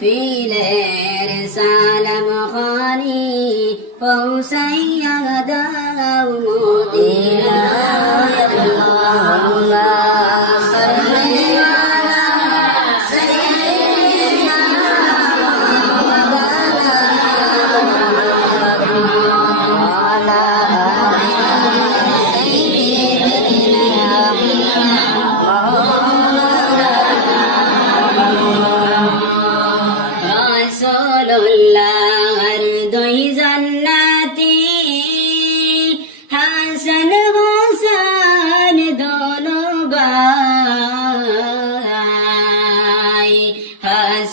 মাহফিলের সালাম খানি পৌঁছাইয়া দাও মোদিরা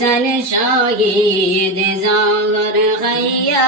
হাসান শহীদ জগর খাইয়া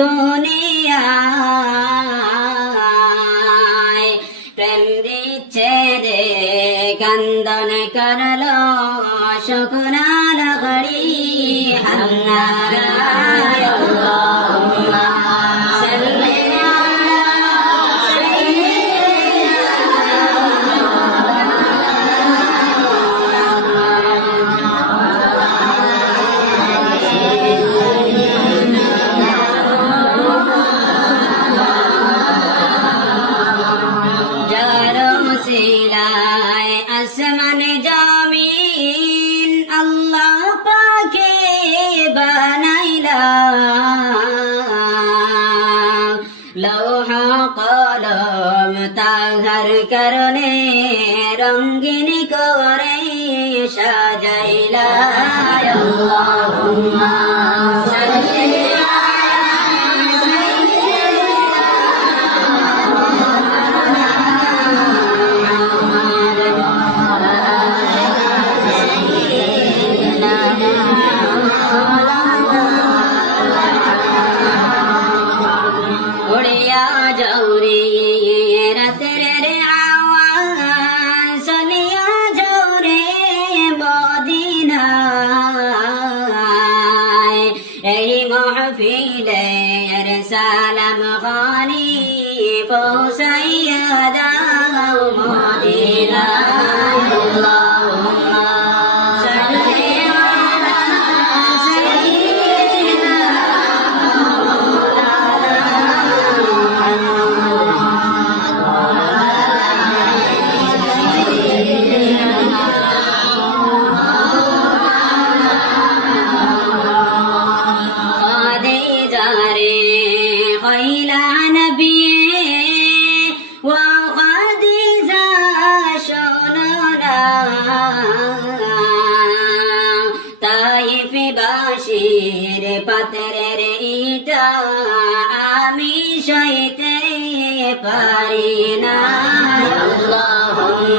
দুনিয়ায় প্রেম ছেড়ে কান্দন করল শকুনা লগড়ি হাল্লা কারণে রঙ্গিনী করে সাজাইলা। العالم غالي فسيدا موطنا الله. وإلى نبيه وقد شغلنا طائف باشير পাত্রের ইটা আমি সইতে পারি না اللهم